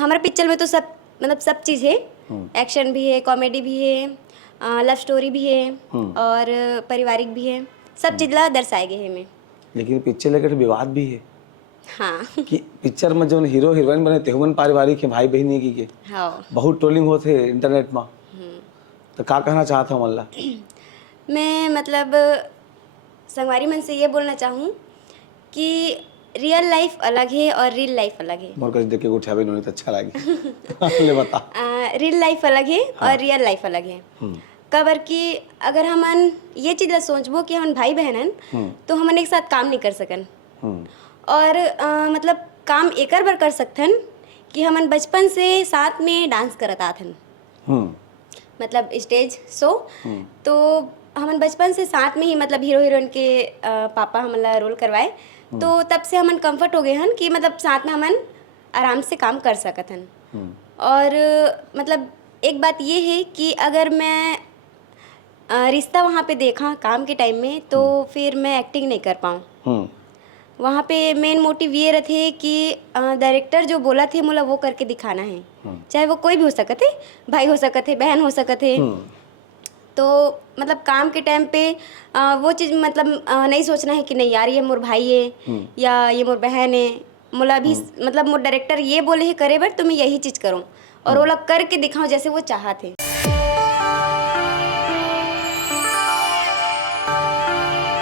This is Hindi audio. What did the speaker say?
हमारे पिक्चर में तो सब मतलब सब चीज़ है, एक्शन भी है, कॉमेडी भी है, लव स्टोरी भी है और पारिवारिक भी है, सब चीज़ ला दर्शाए गए हैं में। लेकिन पिक्चर लेकर विवाद भी है हाँ कि पिक्चर में जो हीरो हीरोइन बने तेहुमन पारिवारिक है, भाई बहनी की के हाँ। बहुत ट्रोलिंग होते इंटरनेट में, तो का कहना चाहता हूँ मल्ला? मैं मतलब संगवारी मन से ये बोलना चाहूँ कि रियल लाइफ अलग है और रियल लाइफ अलग है। मोर कहीं देख के उठावे नहीं तो अच्छा लगे। ले बता। रियल लाइफ अलग है और रियल लाइफ अलग है। कबर कि अगर हमन ये चीज़ ला सोचबो कि हमन भाई बहनन तो हमन एक साथ काम नहीं कर सकन, और मतलब काम एकर बर कर सकथन कि हमन बचपन से साथ में डांस करत आथन, मतलब स्टेज शो। तो हमन बचपन से साथ में ही मतलब हीरो हीरोइन के पापा हमला रोल करवाए, तो तब से हमन कंफर्ट हो गए हन कि मतलब साथ में हमन आराम से काम कर सकत हन। और मतलब एक बात ये है कि अगर मैं रिश्ता वहाँ पे देखा काम के टाइम में तो फिर मैं एक्टिंग नहीं कर पाऊँ। वहाँ पे मेन मोटिव ये रहते कि डायरेक्टर जो बोला थे मोला वो करके दिखाना है, चाहे वो कोई भी हो सकते, भाई हो सकते, बहन हो सकते। तो मतलब काम के टाइम पे वो चीज़ मतलब नहीं सोचना है कि नहीं यार ये मोर भाई है या ये मोर बहन है। मोला भी मतलब मोर डायरेक्टर ये बोले है करे बर तो मैं यही चीज़ करूँ और वो लोग करके दिखाऊँ जैसे वो चाहते।